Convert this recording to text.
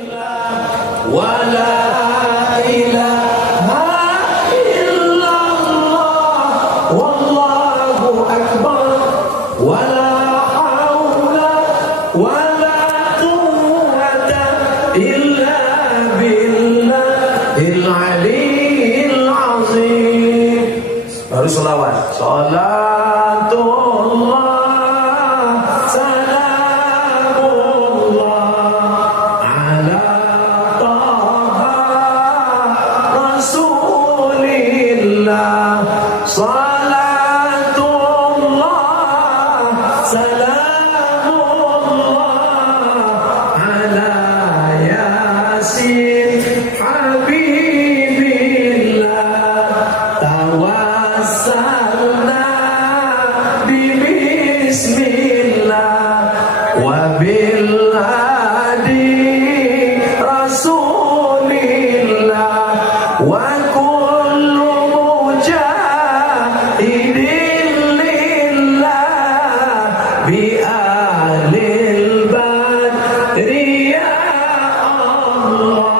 ولا إله إلا الله والله أكبر ولا حول ولا قوة إلا بالله العلي العظيم. Baru selawat. Salatullah salamullah ala taha rasulillah. Salatullah salamullah ala yasin habibillah. Tawassalna bismillah wa bil hadi rasulillah wa kullu mujahidin lillah bi alil badri ya Allah.